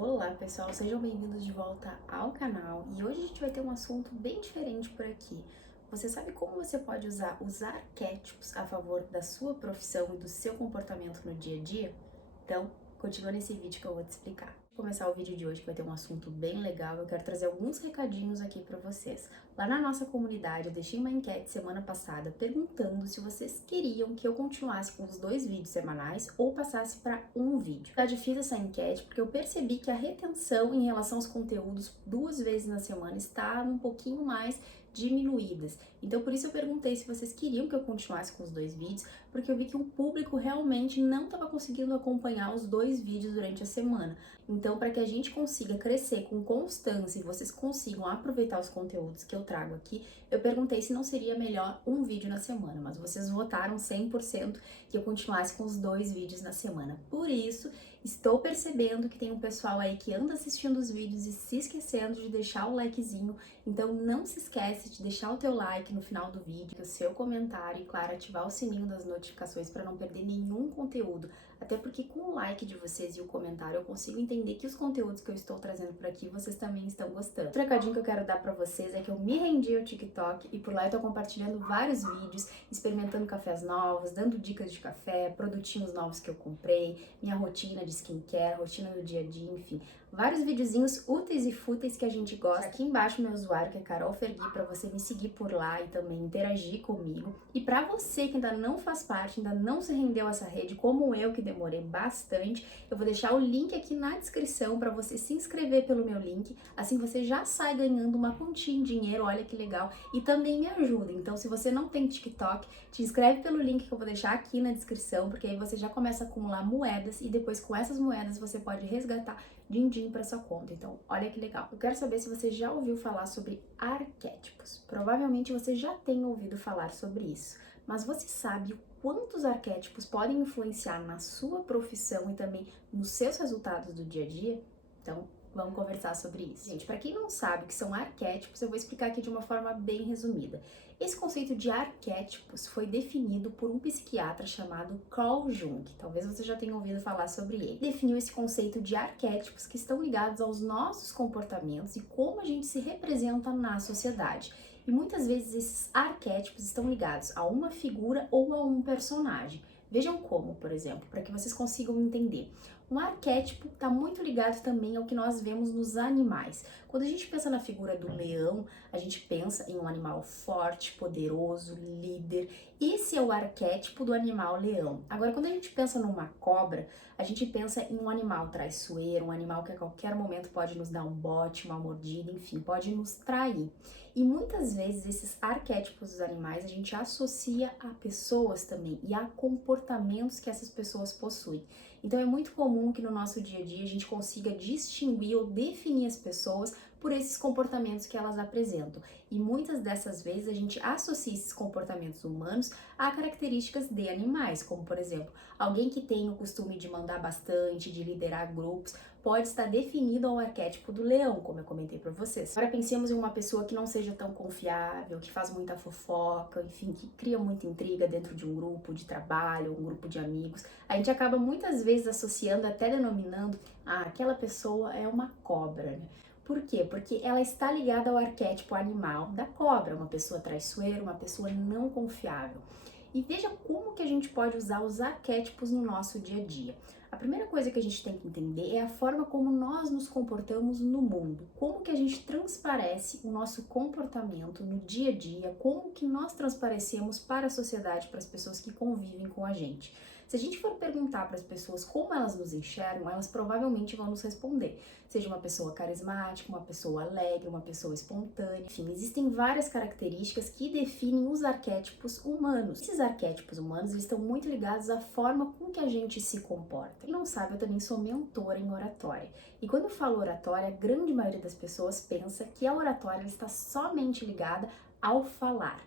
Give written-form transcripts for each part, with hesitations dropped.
Olá pessoal, sejam bem-vindos de volta ao canal e hoje a gente vai ter um assunto bem diferente por aqui. Você sabe como você pode usar os arquétipos a favor da sua profissão e do seu comportamento no dia a dia? Então, continua nesse vídeo que eu vou te explicar. Para começar o vídeo de hoje, que vai ter um assunto bem legal, eu quero trazer alguns recadinhos aqui para vocês. Lá na nossa comunidade, eu deixei uma enquete semana passada perguntando se vocês queriam que eu continuasse com os 2 vídeos semanais ou passasse para um vídeo. Eu fiz essa enquete porque eu percebi que a retenção em relação aos conteúdos 2 vezes na semana estava um pouquinho mais diminuídas. Então, por isso eu perguntei se vocês queriam que eu continuasse com os 2 vídeos, porque eu vi que o público realmente não estava conseguindo acompanhar os 2 vídeos durante a semana. Então, para que a gente consiga crescer com constância e vocês consigam aproveitar os conteúdos que eu trago aqui, eu perguntei se não seria melhor um vídeo na semana, mas vocês votaram 100% que eu continuasse com os 2 vídeos na semana. Por isso, estou percebendo que tem um pessoal aí que anda assistindo os vídeos e se esquecendo de deixar o likezinho, então não se esquece de deixar o teu like no final do vídeo, o seu comentário e, claro, ativar o sininho das notificações para não perder nenhum conteúdo. Até porque com o like de vocês e o comentário eu consigo entender que os conteúdos que eu estou trazendo por aqui vocês também estão gostando. Outro recadinho que eu quero dar para vocês é que eu me rendi ao TikTok e por lá eu tô compartilhando vários vídeos, experimentando cafés novos, dando dicas de café, produtinhos novos que eu comprei, minha rotina de skincare, rotina do dia a dia, enfim, vários videozinhos úteis e fúteis que a gente gosta. Aqui embaixo meu usuário que é Carol Fergui, para você me seguir por lá e também interagir comigo. E para você que ainda não faz parte, ainda não se rendeu a essa rede, como eu que demorei bastante, eu vou deixar o link aqui na descrição para você se inscrever pelo meu link, assim você já sai ganhando uma quantia em dinheiro, olha que legal, e também me ajuda. Então, se você não tem TikTok, te inscreve pelo link que eu vou deixar aqui na descrição, porque aí você já começa a acumular moedas e depois com essas moedas você pode resgatar din-din para sua conta. Então, olha que legal. Eu quero saber se você já ouviu falar sobre arquétipos. Provavelmente você já tem ouvido falar sobre isso, mas você sabe o quantos arquétipos podem influenciar na sua profissão e também nos seus resultados do dia a dia? Então, vamos conversar sobre isso. Gente, para quem não sabe o que são arquétipos, eu vou explicar aqui de uma forma bem resumida. Esse conceito de arquétipos foi definido por um psiquiatra chamado Carl Jung. Talvez você já tenha ouvido falar sobre ele. Definiu esse conceito de arquétipos que estão ligados aos nossos comportamentos e como a gente se representa na sociedade. E muitas vezes esses arquétipos estão ligados a uma figura ou a um personagem. Vejam como, por exemplo, para que vocês consigam entender. Um arquétipo está muito ligado também ao que nós vemos nos animais. Quando a gente pensa na figura do leão, a gente pensa em um animal forte, poderoso, líder. Esse é o arquétipo do animal leão. Agora, quando a gente pensa numa cobra, a gente pensa em um animal traiçoeiro, um animal que a qualquer momento pode nos dar um bote, uma mordida, enfim, pode nos trair. E muitas vezes esses arquétipos dos animais a gente associa a pessoas também e a comportamentos que essas pessoas possuem. Então é muito comum que no nosso dia a dia a gente consiga distinguir ou definir as pessoas por esses comportamentos que elas apresentam. E muitas dessas vezes a gente associa esses comportamentos humanos a características de animais, como por exemplo, alguém que tem o costume de mandar bastante, de liderar grupos, pode estar definido ao arquétipo do leão, como eu comentei para vocês. Agora pensemos em uma pessoa que não seja tão confiável, que faz muita fofoca, enfim, que cria muita intriga dentro de um grupo de trabalho, um grupo de amigos. A gente acaba muitas vezes associando, até denominando, aquela pessoa é uma cobra, né? Por quê? Porque ela está ligada ao arquétipo animal da cobra, uma pessoa traiçoeira, uma pessoa não confiável. E veja como que a gente pode usar os arquétipos no nosso dia a dia. A primeira coisa que a gente tem que entender é a forma como nós nos comportamos no mundo. Como que a gente transparece o nosso comportamento no dia a dia, como que nós transparecemos para a sociedade, para as pessoas que convivem com a gente. Se a gente for perguntar para as pessoas como elas nos enxergam, elas provavelmente vão nos responder. Seja uma pessoa carismática, uma pessoa alegre, uma pessoa espontânea, enfim, existem várias características que definem os arquétipos humanos. Esses arquétipos humanos eles estão muito ligados à forma com que a gente se comporta. Quem não sabe, eu também sou mentora em oratória. E quando eu falo oratória, a grande maioria das pessoas pensa que a oratória está somente ligada ao falar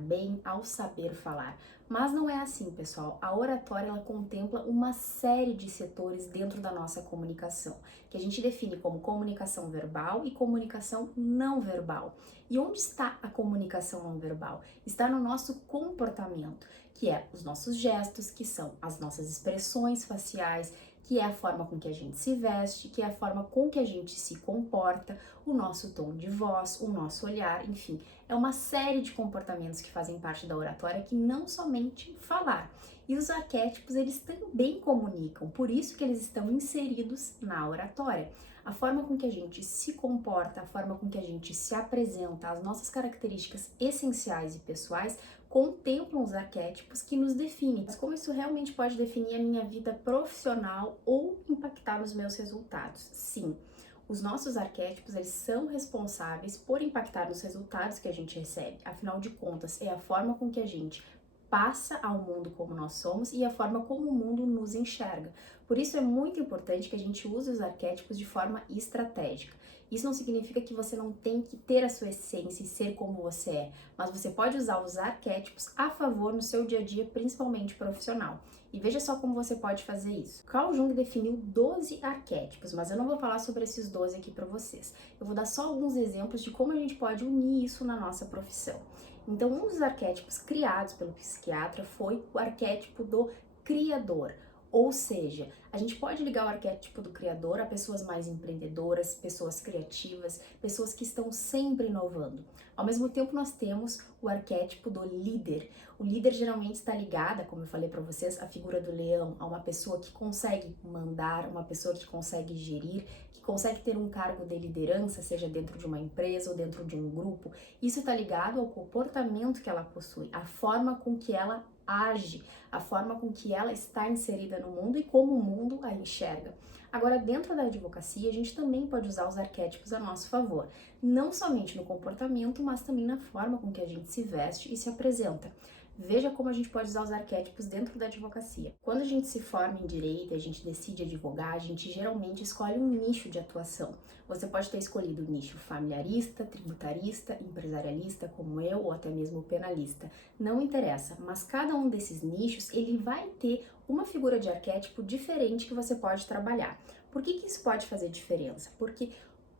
bem, ao saber falar. Mas não é assim, pessoal. A oratória ela contempla uma série de setores dentro da nossa comunicação, que a gente define como comunicação verbal e comunicação não verbal. E onde está a comunicação não verbal? Está no nosso comportamento, que é os nossos gestos, que são as nossas expressões faciais, que é a forma com que a gente se veste, que é a forma com que a gente se comporta, o nosso tom de voz, o nosso olhar, enfim, é uma série de comportamentos que fazem parte da oratória que não somente falar. E os arquétipos, eles também comunicam, por isso que eles estão inseridos na oratória. A forma com que a gente se comporta, a forma com que a gente se apresenta, as nossas características essenciais e pessoais contemplam os arquétipos que nos definem. Mas como isso realmente pode definir a minha vida profissional ou impactar nos meus resultados? Sim, os nossos arquétipos, eles são responsáveis por impactar nos resultados que a gente recebe. Afinal de contas, é a forma com que a gente passa ao mundo como nós somos e a forma como o mundo nos enxerga. Por isso é muito importante que a gente use os arquétipos de forma estratégica. Isso não significa que você não tem que ter a sua essência e ser como você é, mas você pode usar os arquétipos a favor no seu dia a dia, principalmente profissional. E veja só como você pode fazer isso. Carl Jung definiu 12 arquétipos, mas eu não vou falar sobre esses 12 aqui para vocês. Eu vou dar só alguns exemplos de como a gente pode unir isso na nossa profissão. Então, um dos arquétipos criados pelo psiquiatra foi o arquétipo do criador. Ou seja, a gente pode ligar o arquétipo do criador a pessoas mais empreendedoras, pessoas criativas, pessoas que estão sempre inovando. Ao mesmo tempo, nós temos o arquétipo do líder. O líder geralmente está ligado, como eu falei para vocês, à figura do leão, a uma pessoa que consegue mandar, uma pessoa que consegue gerir, que consegue ter um cargo de liderança, seja dentro de uma empresa ou dentro de um grupo. Isso está ligado ao comportamento que ela possui, a forma com que ela age, a forma com que ela está inserida no mundo e como o mundo a enxerga. Agora, dentro da advocacia, a gente também pode usar os arquétipos a nosso favor, não somente no comportamento, mas também na forma com que a gente se veste e se apresenta. Veja como a gente pode usar os arquétipos dentro da advocacia. Quando a gente se forma em direito e a gente decide advogar, a gente geralmente escolhe um nicho de atuação. Você pode ter escolhido o nicho familiarista, tributarista, empresarialista, como eu, ou até mesmo penalista. Não interessa, mas cada um desses nichos, ele vai ter uma figura de arquétipo diferente que você pode trabalhar. Por que isso pode fazer diferença? Porque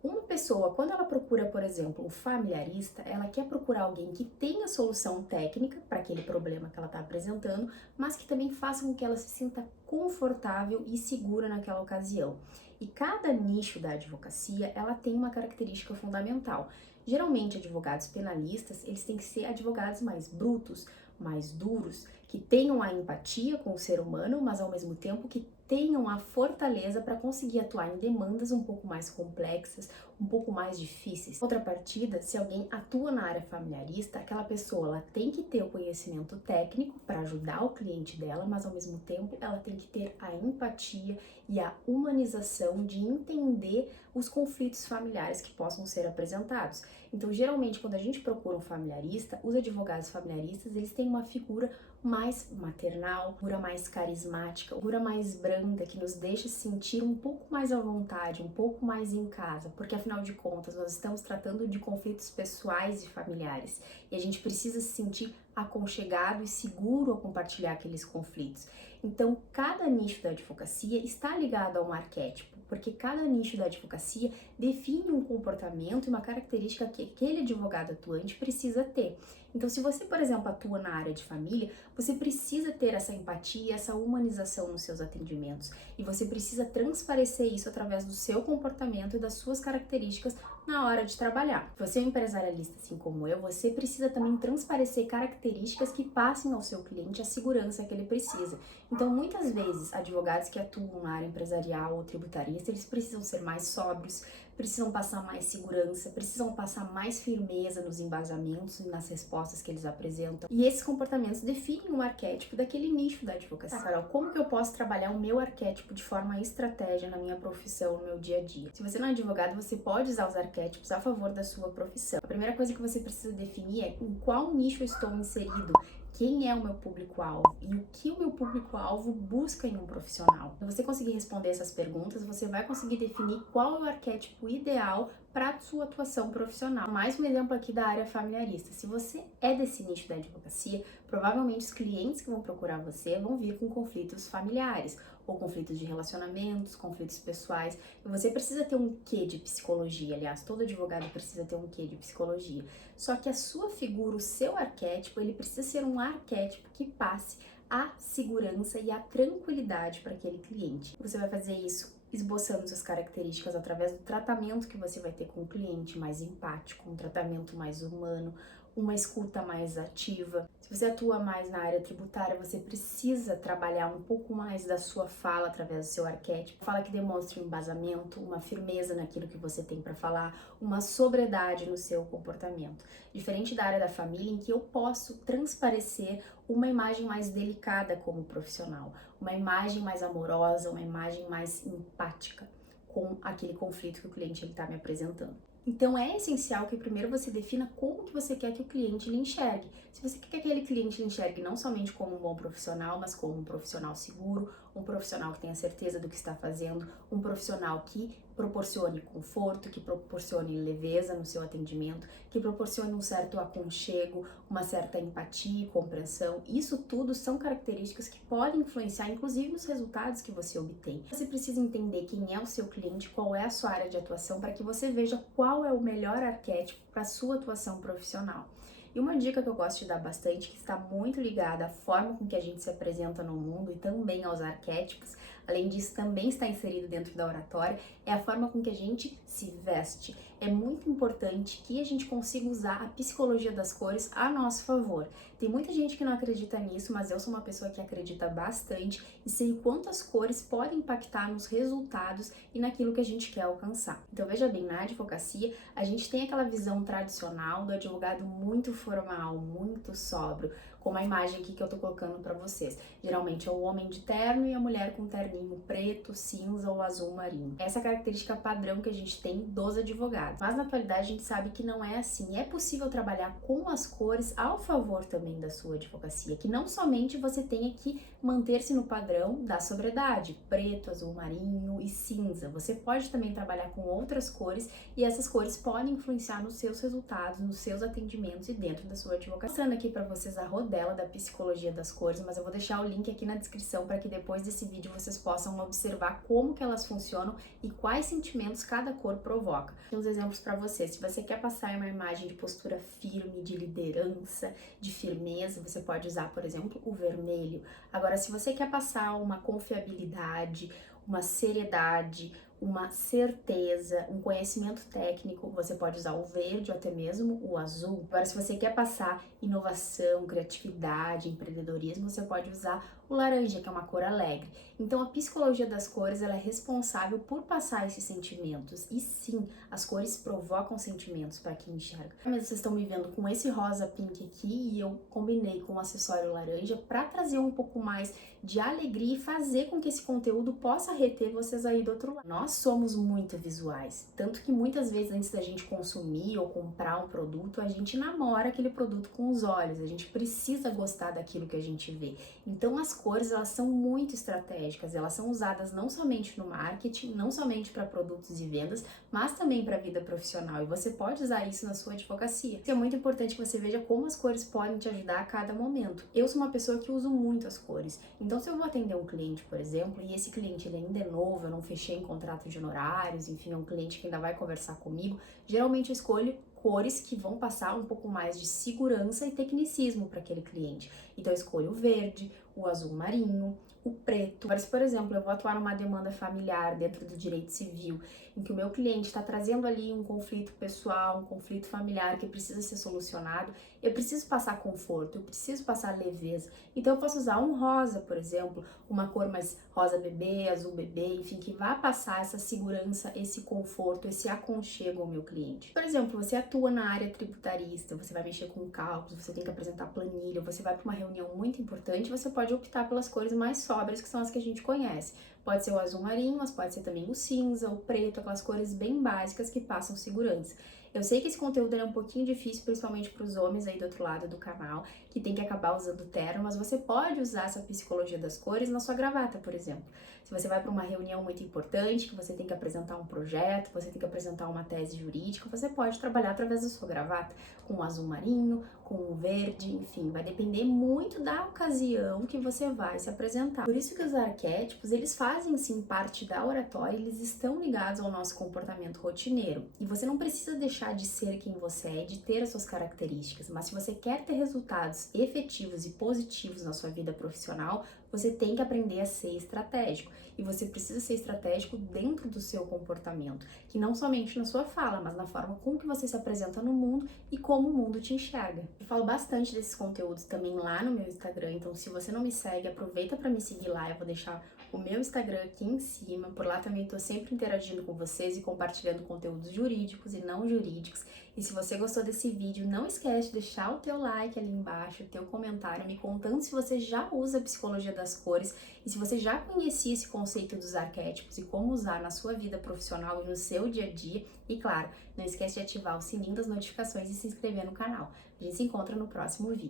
uma pessoa, quando ela procura, por exemplo, o familiarista, ela quer procurar alguém que tenha solução técnica para aquele problema que ela está apresentando, mas que também faça com que ela se sinta confortável e segura naquela ocasião. E cada nicho da advocacia, ela tem uma característica fundamental. Geralmente, advogados penalistas, eles têm que ser advogados mais brutos, mais duros, que tenham a empatia com o ser humano, mas ao mesmo tempo que tenham a fortaleza para conseguir atuar em demandas um pouco mais complexas, um pouco mais difíceis. Contrapartida, se alguém atua na área familiarista, aquela pessoa ela tem que ter o conhecimento técnico para ajudar o cliente dela, mas ao mesmo tempo ela tem que ter a empatia e a humanização de entender os conflitos familiares que possam ser apresentados. Então, geralmente, quando a gente procura um familiarista, os advogados familiaristas, eles têm uma figura mais maternal, figura mais carismática, figura mais branda, que nos deixa sentir um pouco mais à vontade, um pouco mais em casa, porque afinal de contas nós estamos tratando de conflitos pessoais e familiares e a gente precisa se sentir aconchegado e seguro ao compartilhar aqueles conflitos. Então, cada nicho da advocacia está ligado a um arquétipo, porque cada nicho da advocacia define um comportamento e uma característica que aquele advogado atuante precisa ter. Então, se você, por exemplo, atua na área de família, você precisa ter essa empatia, essa humanização nos seus atendimentos. E você precisa transparecer isso através do seu comportamento e das suas características na hora de trabalhar. Você é um empresarialista, assim como eu, você precisa também transparecer características que passem ao seu cliente a segurança que ele precisa. Então, muitas vezes, advogados que atuam na área empresarial ou tributarista, eles precisam ser mais sóbrios, precisam passar mais segurança, precisam passar mais firmeza nos embasamentos e nas respostas que eles apresentam. E esses comportamentos definem um arquétipo daquele nicho da advocacia. Carol, como que eu posso trabalhar o meu arquétipo de forma estratégia na minha profissão, no meu dia a dia? Se você não é advogado, você pode usar os arquétipos a favor da sua profissão. A primeira coisa que você precisa definir é em qual nicho eu estou inserido, quem é o meu público-alvo e o que o meu público-alvo busca em um profissional. Se você conseguir responder essas perguntas, você vai conseguir definir qual é o arquétipo ideal para a sua atuação profissional. Mais um exemplo aqui da área familiarista. Se você é desse nicho da advocacia, provavelmente os clientes que vão procurar você vão vir com conflitos familiares, ou conflitos de relacionamentos, conflitos pessoais. E você precisa ter um quê de psicologia, aliás, todo advogado precisa ter um quê de psicologia. Só que a sua figura, o seu arquétipo, ele precisa ser um arquétipo que passe a segurança e a tranquilidade para aquele cliente. Você vai fazer isso esboçando suas características através do tratamento que você vai ter com o cliente, mais empático, um tratamento mais humano, uma escuta mais ativa. Se você atua mais na área tributária, você precisa trabalhar um pouco mais da sua fala através do seu arquétipo. Fala que demonstre um embasamento, uma firmeza naquilo que você tem para falar, uma sobriedade no seu comportamento. Diferente da área da família, em que eu posso transparecer uma imagem mais delicada como profissional, uma imagem mais amorosa, uma imagem mais empática com aquele conflito que o cliente está me apresentando. Então é essencial que primeiro você defina como que você quer que o cliente lhe enxergue. Se você quer que aquele cliente lhe enxergue não somente como um bom profissional, mas como um profissional seguro, um profissional que tenha certeza do que está fazendo, um profissional que proporcione conforto, que proporcione leveza no seu atendimento, que proporcione um certo aconchego, uma certa empatia e compreensão. Isso tudo são características que podem influenciar, inclusive, nos resultados que você obtém. Você precisa entender quem é o seu cliente, qual é a sua área de atuação, para que você veja qual é o melhor arquétipo para a sua atuação profissional. E uma dica que eu gosto de dar bastante, que está muito ligada à forma com que a gente se apresenta no mundo e também aos arquétipos, além disso também está inserido dentro da oratória, é a forma com que a gente se veste. É muito importante que a gente consiga usar a psicologia das cores a nosso favor. Tem muita gente que não acredita nisso, mas eu sou uma pessoa que acredita bastante e sei quanto as cores podem impactar nos resultados e naquilo que a gente quer alcançar. Então veja bem, na advocacia a gente tem aquela visão tradicional do advogado muito formal, muito sóbrio, como a imagem aqui que eu tô colocando para vocês. Geralmente é o homem de terno e a mulher com terninho preto, cinza ou azul marinho. Essa é a característica padrão que a gente tem dos advogados. Mas na atualidade a gente sabe que não é assim. É possível trabalhar com as cores ao favor também da sua advocacia, que não somente você tenha que manter-se no padrão da sobriedade, preto, azul marinho e cinza. Você pode também trabalhar com outras cores e essas cores podem influenciar nos seus resultados, nos seus atendimentos e dentro da sua advocacia. Mostrando aqui para vocês a rodela da psicologia das cores, mas eu vou deixar o link aqui na descrição para que depois desse vídeo vocês possam observar como que elas funcionam e quais sentimentos cada cor provoca. Tem uns exemplos para vocês. Se você quer passar uma imagem de postura firme, de liderança, de firmeza, você pode usar, por exemplo, o vermelho. Agora, se você quer passar uma confiabilidade, uma seriedade, uma certeza, um conhecimento técnico, você pode usar o verde ou até mesmo o azul. Agora, se você quer passar inovação, criatividade, empreendedorismo, você pode usar o laranja, que é uma cor alegre. Então, a psicologia das cores, ela é responsável por passar esses sentimentos. E sim, as cores provocam sentimentos para quem enxerga. Mas vocês estão me vendo com esse rosa pink aqui e eu combinei com o acessório laranja para trazer um pouco mais de alegria e fazer com que esse conteúdo possa reter vocês aí do outro lado. Nós somos muito visuais, tanto que muitas vezes antes da gente consumir ou comprar um produto, a gente namora aquele produto com os olhos, a gente precisa gostar daquilo que a gente vê. Então as cores, elas são muito estratégicas, elas são usadas não somente no marketing, não somente para produtos e vendas, mas também para a vida profissional, e você pode usar isso na sua advocacia. Então é muito importante que você veja como as cores podem te ajudar a cada momento. Eu sou uma pessoa que uso muito as cores, então se eu vou atender um cliente, por exemplo, e esse cliente ele ainda é novo, eu não fechei em contrato de honorários, enfim, é um cliente que ainda vai conversar comigo, geralmente eu escolho cores que vão passar um pouco mais de segurança e tecnicismo para aquele cliente. Então eu escolho o verde, o azul marinho, o preto. Agora, se, por exemplo, eu vou atuar numa demanda familiar dentro do direito civil, em que o meu cliente está trazendo ali um conflito pessoal, um conflito familiar que precisa ser solucionado, eu preciso passar conforto, eu preciso passar leveza. Então eu posso usar um rosa, por exemplo, uma cor mais rosa bebê, azul bebê, enfim, que vá passar essa segurança, esse conforto, esse aconchego ao meu cliente. Por exemplo, você atua na área tributarista, você vai mexer com cálculos, você tem que apresentar planilha, você vai para uma reunião muito importante, você pode optar pelas cores mais sóbrias, que são as que a gente conhece. Pode ser o azul marinho, mas pode ser também o cinza, o preto, aquelas cores bem básicas que passam segurança. Eu sei que esse conteúdo é um pouquinho difícil, principalmente para os homens aí do outro lado do canal, que tem que acabar usando terno, mas você pode usar essa psicologia das cores na sua gravata, por exemplo. Se você vai para uma reunião muito importante, que você tem que apresentar um projeto, você tem que apresentar uma tese jurídica, você pode trabalhar através da sua gravata, com o azul marinho, com com o verde, enfim, vai depender muito da ocasião que você vai se apresentar. Por isso que os arquétipos, eles fazem sim parte da oratória, eles estão ligados ao nosso comportamento rotineiro. E você não precisa deixar de ser quem você é, de ter as suas características, mas se você quer ter resultados efetivos e positivos na sua vida profissional, você tem que aprender a ser estratégico. E você precisa ser estratégico dentro do seu comportamento, que não somente na sua fala, mas na forma com que você se apresenta no mundo e como o mundo te enxerga. Eu falo bastante desses conteúdos também lá no meu Instagram, então se você não me segue, aproveita para me seguir lá, eu vou deixar o meu Instagram aqui em cima. Por lá também estou sempre interagindo com vocês e compartilhando conteúdos jurídicos e não jurídicos. E se você gostou desse vídeo, não esquece de deixar o teu like ali embaixo, o teu comentário, me contando se você já usa a psicologia das cores e se você já conhecia esse conceito dos arquétipos e como usar na sua vida profissional e no seu dia a dia. E claro, não esquece de ativar o sininho das notificações e se inscrever no canal. A gente se encontra no próximo vídeo.